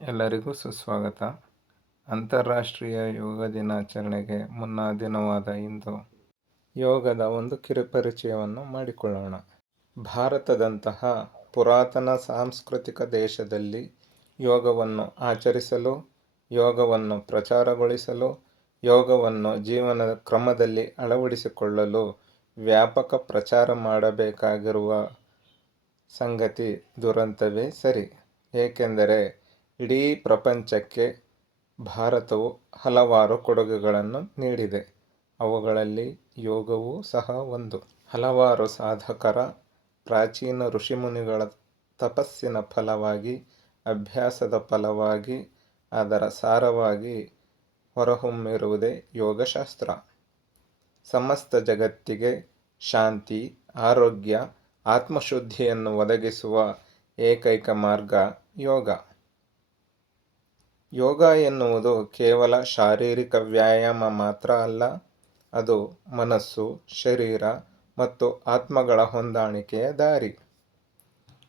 ಎಲ್ಲರಿಗೂ ಸುಸ್ವಾಗತ. ಅಂತಾರಾಷ್ಟ್ರೀಯ ಯೋಗ ದಿನಾಚರಣೆಗೆ ಮುನ್ನಾ ದಿನವಾದ ಇಂದು ಯೋಗದ ಒಂದು ಕಿರುಪರಿಚಯವನ್ನು ಮಾಡಿಕೊಳ್ಳೋಣ. ಭಾರತದಂತಹ ಪುರಾತನ ಸಾಂಸ್ಕೃತಿಕ ದೇಶದಲ್ಲಿ ಯೋಗವನ್ನು ಆಚರಿಸಲು, ಯೋಗವನ್ನು ಪ್ರಚಾರಗೊಳಿಸಲು, ಯೋಗವನ್ನು ಜೀವನದ ಕ್ರಮದಲ್ಲಿ ಅಳವಡಿಸಿಕೊಳ್ಳಲು ವ್ಯಾಪಕ ಪ್ರಚಾರ ಮಾಡಬೇಕಾಗಿರುವ ಸಂಗತಿ ದುರಂತವೇ ಸರಿ. ಏಕೆಂದರೆ ಇಡೀ ಪ್ರಪಂಚಕ್ಕೆ ಭಾರತವು ಹಲವಾರು ಕೊಡುಗೆಗಳನ್ನು ನೀಡಿದೆ. ಅವುಗಳಲ್ಲಿ ಯೋಗವೂ ಸಹ ಒಂದು. ಹಲವಾರು ಸಾಧಕರ ಪ್ರಾಚೀನ ಋಷಿಮುನಿಗಳ ತಪಸ್ಸಿನ ಫಲವಾಗಿ, ಅಭ್ಯಾಸದ ಫಲವಾಗಿ, ಅದರ ಸಾರವಾಗಿ ಹೊರಹೊಮ್ಮಿರುವುದೇ ಯೋಗಶಾಸ್ತ್ರ. ಸಮಸ್ತ ಜಗತ್ತಿಗೆ ಶಾಂತಿ, ಆರೋಗ್ಯ, ಆತ್ಮಶುದ್ಧಿಯನ್ನು ಒದಗಿಸುವ ಏಕೈಕ ಮಾರ್ಗ ಯೋಗ. ಯೋಗ ಎನ್ನುವುದು ಕೇವಲ ಶಾರೀರಿಕ ವ್ಯಾಯಾಮ ಮಾತ್ರ ಅಲ್ಲ, ಅದು ಮನಸ್ಸು, ಶರೀರ ಮತ್ತು ಆತ್ಮಗಳ ಹೊಂದಾಣಿಕೆಯ ದಾರಿ.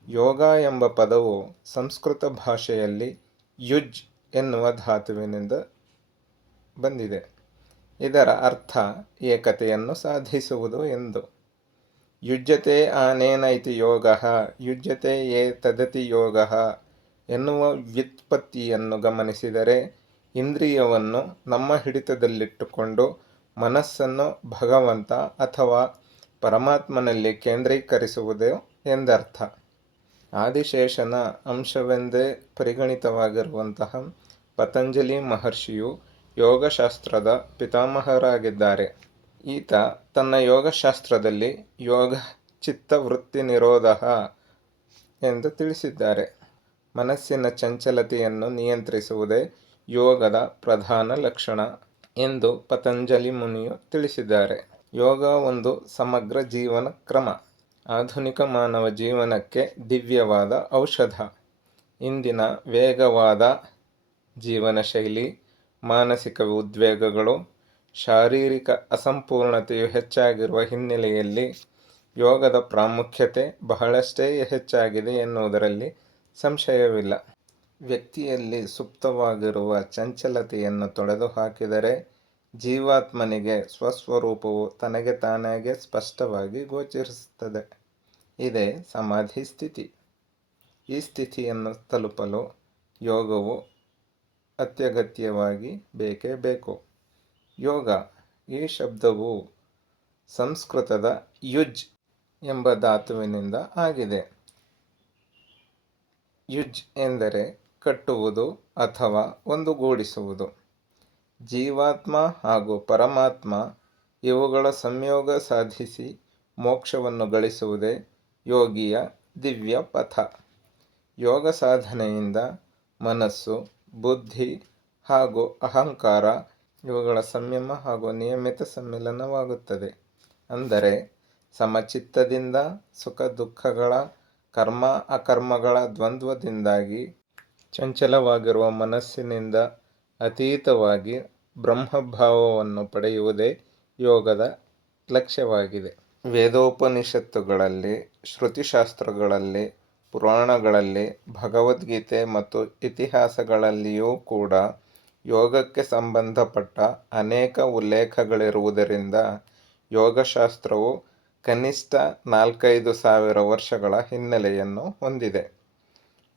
ಯೋಗ ಎಂಬ ಪದವು ಸಂಸ್ಕೃತ ಭಾಷೆಯಲ್ಲಿ ಯುಜ್ ಎನ್ನುವ ಧಾತುವಿನಿಂದ ಬಂದಿದೆ. ಇದರ ಅರ್ಥ ಏಕತೆಯನ್ನು ಸಾಧಿಸುವುದು ಎಂದು. ಯುಜ್ಯತೆ ಅನೇನ ಇತಿ ಯೋಗಃ ಯುಜ್ಯತೆ ಯೇ ತದತಿ ಯೋಗಃ ಎನ್ನುವ ವ್ಯುತ್ಪತ್ತಿಯನ್ನು ಗಮನಿಸಿದರೆ, ಇಂದ್ರಿಯವನ್ನು ನಮ್ಮ ಹಿಡಿತದಲ್ಲಿಟ್ಟುಕೊಂಡು ಮನಸ್ಸನ್ನು ಭಗವಂತ ಅಥವಾ ಪರಮಾತ್ಮನಲ್ಲಿ ಕೇಂದ್ರೀಕರಿಸುವುದು ಎಂದರ್ಥ. ಆದಿಶೇಷನ ಅಂಶವೆಂದೇ ಪರಿಗಣಿತವಾಗಿರುವಂತಹ ಪತಂಜಲಿ ಮಹರ್ಷಿಯು ಯೋಗಶಾಸ್ತ್ರದ ಪಿತಾಮಹರಾಗಿದ್ದಾರೆ. ಈತ ತನ್ನ ಯೋಗಶಾಸ್ತ್ರದಲ್ಲಿ ಯೋಗ ಚಿತ್ತವೃತ್ತಿ ನಿರೋಧಃ ಎಂದು ತಿಳಿಸಿದ್ದಾರೆ. ಮನಸ್ಸಿನ ಚಂಚಲತೆಯನ್ನು ನಿಯಂತ್ರಿಸುವುದೇ ಯೋಗದ ಪ್ರಧಾನ ಲಕ್ಷಣ ಎಂದು ಪತಂಜಲಿ ಮುನಿಯು ತಿಳಿಸಿದ್ದಾರೆ. ಯೋಗ ಒಂದು ಸಮಗ್ರ ಜೀವನ ಕ್ರಮ. ಆಧುನಿಕ ಮಾನವ ಜೀವನಕ್ಕೆ ದಿವ್ಯವಾದ ಔಷಧ. ಇಂದಿನ ವೇಗವಾದ ಜೀವನ ಶೈಲಿ, ಮಾನಸಿಕ ಉದ್ವೇಗಗಳು, ಶಾರೀರಿಕ ಅಸಂಪೂರ್ಣತೆಯು ಹೆಚ್ಚಾಗಿರುವ ಹಿನ್ನೆಲೆಯಲ್ಲಿ ಯೋಗದ ಪ್ರಾಮುಖ್ಯತೆ ಬಹಳಷ್ಟೇ ಹೆಚ್ಚಾಗಿದೆ ಎನ್ನುವುದರಲ್ಲಿ ಸಂಶಯವಿಲ್ಲ. ವ್ಯಕ್ತಿಯಲ್ಲಿ ಸುಪ್ತವಾಗಿರುವ ಚಂಚಲತೆಯನ್ನು ತೊಡೆದುಹಾಕಿದರೆ ಜೀವಾತ್ಮನಿಗೆ ಸ್ವಸ್ವರೂಪವು ತನಗೆ ತಾನಾಗೆ ಸ್ಪಷ್ಟವಾಗಿ ಗೋಚರಿಸುತ್ತದೆ. ಇದೇ ಸಮಾಧಿ ಸ್ಥಿತಿ. ಈ ಸ್ಥಿತಿಯನ್ನು ತಲುಪಲು ಯೋಗವು ಅತ್ಯಗತ್ಯವಾಗಿ ಬೇಕೇ ಬೇಕು. ಯೋಗ ಈ ಶಬ್ದವು ಸಂಸ್ಕೃತದ ಯುಜ್ ಎಂಬ ಧಾತುವಿನಿಂದ ಆಗಿದೆ. ಯುಜ್ ಎಂದರೆ ಕಟ್ಟುವುದು ಅಥವಾ ಒಂದುಗೂಡಿಸುವುದು. ಜೀವಾತ್ಮ ಹಾಗೂ ಪರಮಾತ್ಮ ಇವುಗಳ ಸಂಯೋಗ ಸಾಧಿಸಿ ಮೋಕ್ಷವನ್ನು ಗಳಿಸುವುದೇ ಯೋಗಿಯ ದಿವ್ಯ ಪಥ. ಯೋಗ ಸಾಧನೆಯಿಂದ ಮನಸ್ಸು, ಬುದ್ಧಿ ಹಾಗೂ ಅಹಂಕಾರ ಇವುಗಳ ಸಂಯಮ ಹಾಗೂ ನಿಯಮಿತ ಸಮ್ಮಿಲನವಾಗುತ್ತದೆ. ಅಂದರೆ ಸಮಚಿತ್ತದಿಂದ ಸುಖ ದುಃಖಗಳ, ಕರ್ಮ ಅಕರ್ಮಗಳ ದ್ವಂದ್ವದಿಂದಾಗಿ ಚಂಚಲವಾಗಿರುವ ಮನಸ್ಸಿನಿಂದ ಅತೀತವಾಗಿ ಬ್ರಹ್ಮಭಾವವನ್ನು ಪಡೆಯುವುದೇ ಯೋಗದ ಲಕ್ಷ್ಯವಾಗಿದೆ. ವೇದೋಪನಿಷತ್ತುಗಳಲ್ಲಿ, ಶ್ರುತಿಶಾಸ್ತ್ರಗಳಲ್ಲಿ, ಪುರಾಣಗಳಲ್ಲಿ, ಭಗವದ್ಗೀತೆ ಮತ್ತು ಇತಿಹಾಸಗಳಲ್ಲಿಯೂ ಕೂಡ ಯೋಗಕ್ಕೆ ಸಂಬಂಧಪಟ್ಟ ಅನೇಕ ಉಲ್ಲೇಖಗಳಿರುವುದರಿಂದ ಯೋಗಶಾಸ್ತ್ರವು ಕನಿಷ್ಠ 4-5 ಸಾವಿರ ವರ್ಷಗಳ ಹಿನ್ನೆಲೆಯನ್ನು ಹೊಂದಿದೆ.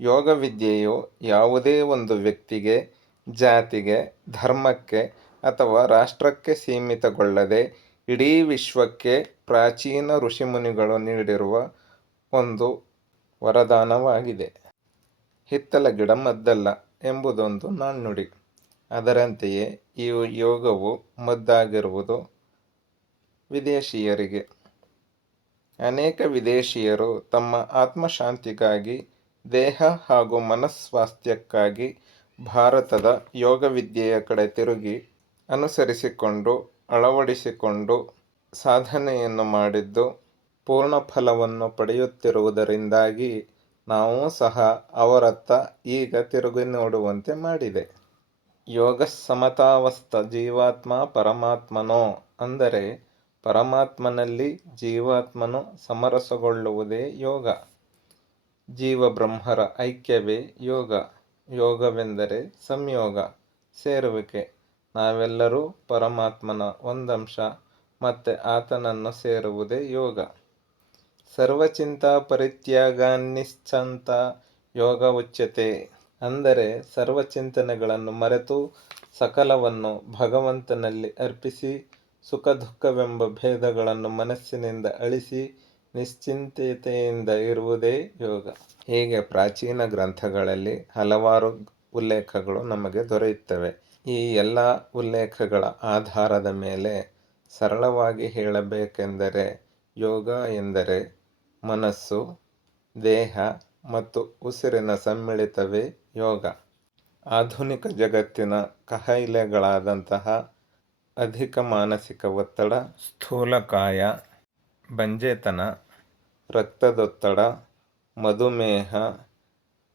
ಯೋಗ ವಿದ್ಯೆಯು ಯಾವುದೇ ಒಂದು ವ್ಯಕ್ತಿಗೆ, ಜಾತಿಗೆ, ಧರ್ಮಕ್ಕೆ ಅಥವಾ ರಾಷ್ಟ್ರಕ್ಕೆ ಸೀಮಿತಗೊಳ್ಳದೆ ಇಡೀ ವಿಶ್ವಕ್ಕೆ ಪ್ರಾಚೀನ ಋಷಿಮುನಿಗಳು ನೀಡಿರುವ ಒಂದು ವರದಾನವಾಗಿದೆ. ಹಿತ್ತಲ ಗಿಡ ಮದ್ದಲ್ಲ ಎಂಬುದೊಂದು ನಾಣ್ಣುಡಿ. ಅದರಂತೆಯೇ ಈ ಯೋಗವು ಮದ್ದಾಗಿರುವುದು ವಿದೇಶೀಯರಿಗೆ. ಅನೇಕ ವಿದೇಶೀಯರು ತಮ್ಮ ಆತ್ಮಶಾಂತಿಗಾಗಿ, ದೇಹ ಹಾಗೂ ಮನಸ್ಸ್ವಾಸ್ಥ್ಯಕ್ಕಾಗಿ ಭಾರತದ ಯೋಗವಿದ್ಯೆಯ ಕಡೆ ತಿರುಗಿ ಅನುಸರಿಸಿಕೊಂಡು, ಅಳವಡಿಸಿಕೊಂಡು ಸಾಧನೆಯನ್ನು ಮಾಡಿದ್ದು ಪೂರ್ಣ ಫಲವನ್ನು ಪಡೆಯುತ್ತಿರುವುದರಿಂದಾಗಿ ನಾವೂ ಸಹ ಅವರತ್ತ ಈಗ ತಿರುಗಿ ನೋಡುವಂತೆ ಮಾಡಿದೆ. ಯೋಗಸ್ಸಮತಾವಸ್ಥ ಜೀವಾತ್ಮ ಪರಮಾತ್ಮನೋ ಅಂದರೆ ಪರಮಾತ್ಮನಲ್ಲಿ ಜೀವಾತ್ಮನು ಸಮರಸಗೊಳ್ಳುವುದೇ ಯೋಗ. ಜೀವಬ್ರಹ್ಮರ ಐಕ್ಯವೇ ಯೋಗ ಯೋಗವೆಂದರೆ ಸಂಯೋಗ, ಸೇರುವಿಕೆ. ನಾವೆಲ್ಲರೂ ಪರಮಾತ್ಮನ ಒಂದಂಶ ಮತ್ತೆ ಆತನನ್ನು ಸೇರುವುದೇ ಯೋಗ. ಸರ್ವಚಿಂತಾ ಪರಿತ್ಯಾಗಾನ್ನಿಶ್ಚಂತ ಯೋಗ ಉಚ್ಯತೆ. ಅಂದರೆ ಸರ್ವಚಿಂತನೆಗಳನ್ನು ಮರೆತು ಸಕಲವನ್ನು ಭಗವಂತನಲ್ಲಿ ಅರ್ಪಿಸಿ ಸುಖ ದುಃಖವೆಂಬ ಭೇದಗಳನ್ನು ಮನಸ್ಸಿನಿಂದ ಅಳಿಸಿ ನಿಶ್ಚಿಂತೆಯಿಂದ ಇರುವುದೇ ಯೋಗ. ಹೀಗೆ ಪ್ರಾಚೀನ ಗ್ರಂಥಗಳಲ್ಲಿ ಹಲವಾರು ಉಲ್ಲೇಖಗಳು ನಮಗೆ ದೊರೆಯುತ್ತವೆ. ಈ ಎಲ್ಲ ಉಲ್ಲೇಖಗಳ ಆಧಾರದ ಮೇಲೆ ಸರಳವಾಗಿ ಹೇಳಬೇಕೆಂದರೆ ಯೋಗ ಎಂದರೆ ಮನಸ್ಸು, ದೇಹ ಮತ್ತು ಉಸಿರಿನ ಸಮ್ಮಿಳಿತವೇ ಯೋಗ. ಆಧುನಿಕ ಜಗತ್ತಿನ ಕಾಯಿಲೆಗಳಾದಂತಹ ಅಧಿಕ ಮಾನಸಿಕ ಒತ್ತಡ, ಸ್ಥೂಲಕಾಯ, ಬಂಜೆತನ, ರಕ್ತದೊತ್ತಡ, ಮಧುಮೇಹ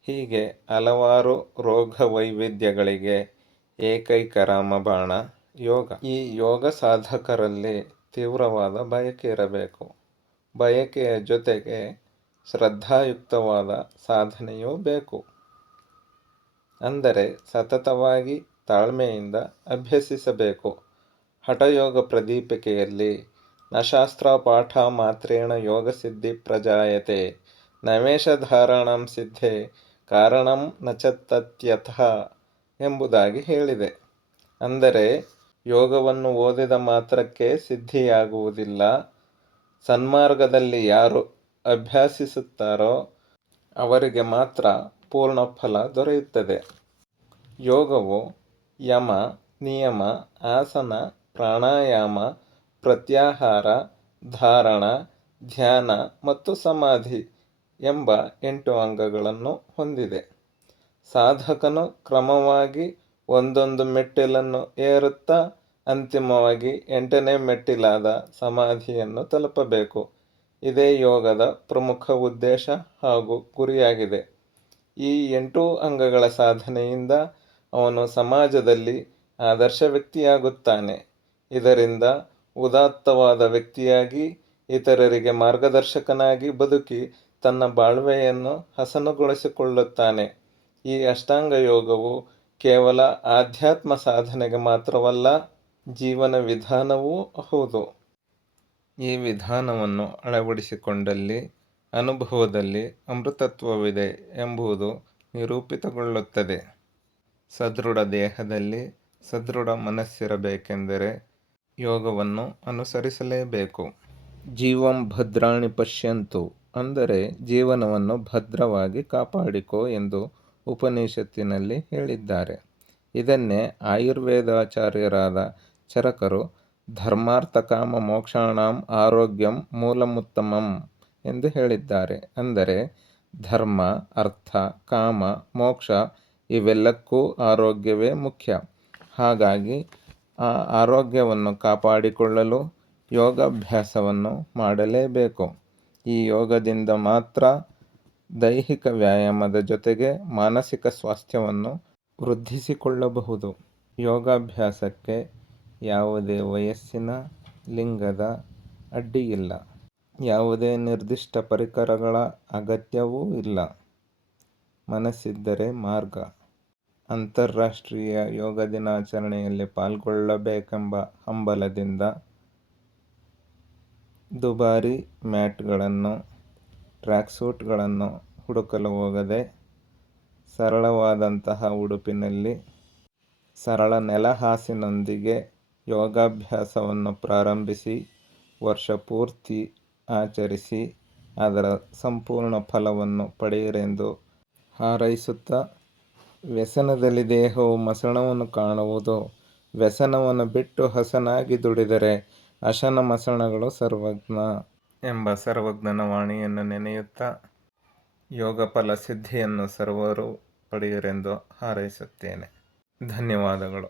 ಹೀಗೆ ಹಲವಾರು ರೋಗ ವೈವಿಧ್ಯಗಳಿಗೆ ಏಕೈಕ ರಾಮಬಾಣ ಯೋಗ. ಈ ಯೋಗ ಸಾಧಕರಲ್ಲಿ ತೀವ್ರವಾದ ಬಯಕೆ ಇರಬೇಕು. ಬಯಕೆಯ ಜೊತೆಗೆ ಶ್ರದ್ಧಾಯುಕ್ತವಾದ ಸಾಧನೆಯೂ ಬೇಕು. ಅಂದರೆ ಸತತವಾಗಿ ತಾಳ್ಮೆಯಿಂದ ಅಭ್ಯಸಿಸಬೇಕು. ಹಠಯೋಗ ಪ್ರದೀಪಿಕೆಯಲ್ಲಿ ನ ಶಾಸ್ತ್ರ ಪಾಠ ಮಾತ್ರೇಣ ಯೋಗಸಿದ್ಧಿ ಪ್ರಜಾಯತೆ ನ ವೇಷಧಾರಣಂ ಸಿದ್ಧೇ ಕಾರಣಂ ನ ಚ ತತ್ಯತಃ ಎಂಬುದಾಗಿ ಹೇಳಿದೆ. ಅಂದರೆ ಯೋಗವನ್ನು ಓದಿದ ಮಾತ್ರಕ್ಕೆ ಸಿದ್ಧಿಯಾಗುವುದಿಲ್ಲ. ಸನ್ಮಾರ್ಗದಲ್ಲಿ ಯಾರು ಅಭ್ಯಸಿಸುತ್ತಾರೋ ಅವರಿಗೆ ಮಾತ್ರ ಪೂರ್ಣ ಫಲ ದೊರೆಯುತ್ತದೆ. ಯೋಗವು ಯಮ, ನಿಯಮ, ಆಸನ, ಪ್ರಾಣಾಯಾಮ, ಪ್ರತ್ಯಾಹಾರ, ಧಾರಣ, ಧ್ಯಾನ ಮತ್ತು ಸಮಾಧಿ ಎಂಬ 8 ಅಂಗಗಳನ್ನು ಹೊಂದಿದೆ. ಸಾಧಕನು ಕ್ರಮವಾಗಿ ಒಂದೊಂದು ಮೆಟ್ಟಿಲನ್ನು ಏರುತ್ತಾ ಅಂತಿಮವಾಗಿ 8ನೇ ಮೆಟ್ಟಿಲಾದ ಸಮಾಧಿಯನ್ನು ತಲುಪಬೇಕು. ಇದೇ ಯೋಗದ ಪ್ರಮುಖ ಉದ್ದೇಶ ಹಾಗೂ ಗುರಿಯಾಗಿದೆ. ಈ 8 ಅಂಗಗಳ ಸಾಧನೆಯಿಂದ ಅವನು ಸಮಾಜದಲ್ಲಿ ಆದರ್ಶ ವ್ಯಕ್ತಿಯಾಗುತ್ತಾನೆ. ಇದರಿಂದ ಉದಾತ್ತವಾದ ವ್ಯಕ್ತಿಯಾಗಿ ಇತರರಿಗೆ ಮಾರ್ಗದರ್ಶಕನಾಗಿ ಬದುಕಿ ತನ್ನ ಬಾಳ್ವೆಯನ್ನು ಹಸನುಗೊಳಿಸಿಕೊಳ್ಳುತ್ತಾನೆ. ಈ ಅಷ್ಟಾಂಗ ಯೋಗವು ಕೇವಲ ಆಧ್ಯಾತ್ಮ ಸಾಧನೆಗೆ ಮಾತ್ರವಲ್ಲ, ಜೀವನ ವಿಧಾನವೂ ಹೌದು. ಈ ವಿಧಾನವನ್ನು ಅಳವಡಿಸಿಕೊಂಡಲ್ಲಿ ಅನುಭವದಲ್ಲಿ ಅಮೃತತ್ವವಿದೆ ಎಂಬುದು ನಿರೂಪಿತಗೊಳ್ಳುತ್ತದೆ. ಸದೃಢ ದೇಹದಲ್ಲಿ ಸದೃಢ ಮನಸ್ಸಿರಬೇಕೆಂದರೆ ಯೋಗವನ್ನು ಅನುಸರಿಸಲೇಬೇಕು. ಜೀವಂ ಭದ್ರಾಣಿ ಪಶ್ಯಂತು ಅಂದರೆ ಜೀವನವನ್ನು ಭದ್ರವಾಗಿ ಕಾಪಾಡಿಕೋ ಎಂದು ಉಪನಿಷತ್ತಿನಲ್ಲಿ ಹೇಳಿದ್ದಾರೆ. ಇದನ್ನೇ ಆಯುರ್ವೇದಾಚಾರ್ಯರಾದ ಚರಕರು ಧರ್ಮಾರ್ಥ ಕಾಮ ಮೋಕ್ಷಾಣಾಂ ಆರೋಗ್ಯಂ ಮೂಲಮುತ್ತಮಂ ಎಂದು ಹೇಳಿದ್ದಾರೆ. ಅಂದರೆ ಧರ್ಮ, ಅರ್ಥ, ಕಾಮ, ಮೋಕ್ಷ ಇವೆಲ್ಲಕ್ಕೂ ಆರೋಗ್ಯವೇ ಮುಖ್ಯ. ಹಾಗಾಗಿ ಆ ಆರೋಗ್ಯವನ್ನು ಕಾಪಾಡಿಕೊಳ್ಳಲು ಯೋಗಾಭ್ಯಾಸವನ್ನು ಮಾಡಲೇಬೇಕು. ಈ ಯೋಗದಿಂದ ಮಾತ್ರ ದೈಹಿಕ ವ್ಯಾಯಾಮದ ಜೊತೆಗೆ ಮಾನಸಿಕ ಸ್ವಾಸ್ಥ್ಯವನ್ನು ವೃದ್ಧಿಸಿಕೊಳ್ಳಬಹುದು. ಯೋಗಾಭ್ಯಾಸಕ್ಕೆ ಯಾವುದೇ ವಯಸ್ಸಿನ, ಲಿಂಗದ ಅಡ್ಡಿಯಿಲ್ಲ. ಯಾವುದೇ ನಿರ್ದಿಷ್ಟ ಪರಿಕರಗಳ ಅಗತ್ಯವೂ ಇಲ್ಲ. ಮನಸ್ಸಿದ್ದರೆ ಮಾರ್ಗ. ಅಂತಾರಾಷ್ಟ್ರೀಯ ಯೋಗ ದಿನಾಚರಣೆಯಲ್ಲಿ ಪಾಲ್ಗೊಳ್ಳಬೇಕೆಂಬ ಹಂಬಲದಿಂದ ದುಬಾರಿ ಮ್ಯಾಟ್ಗಳನ್ನು, ಟ್ರ್ಯಾಕ್ಸೂಟ್ಗಳನ್ನು ಹುಡುಕಲು ಹೋಗದೆ ಸರಳವಾದಂತಹ ಉಡುಪಿನಲ್ಲಿ ಸರಳ ನೆಲಹಾಸಿನೊಂದಿಗೆ ಯೋಗಾಭ್ಯಾಸವನ್ನು ಪ್ರಾರಂಭಿಸಿ ವರ್ಷಪೂರ್ತಿ ಆಚರಿಸಿ ಅದರ ಸಂಪೂರ್ಣ ಫಲವನ್ನು ಪಡೆಯಿರೆಂದು ಹಾರೈಸುತ್ತಾ, ವ್ಯಸನದಲ್ಲಿ ದೇಹವು ಮಸಣವನ್ನು ಕಾಣುವುದು. ವ್ಯಸನವನ್ನು ಬಿಟ್ಟು ಹಸನಾಗಿ ದುಡಿದರೆ ಅಶನ ಮಸಣಗಳು ಸರ್ವಜ್ಞ ಎಂಬ ಸರ್ವಜ್ಞನ ವಾಣಿಯನ್ನು ನೆನೆಯುತ್ತಾ ಯೋಗಫಲ ಸಿದ್ಧಿಯನ್ನು ಸರ್ವರು ಪಡೆಯಿರೆಂದು ಹಾರೈಸುತ್ತೇನೆ. ಧನ್ಯವಾದಗಳು.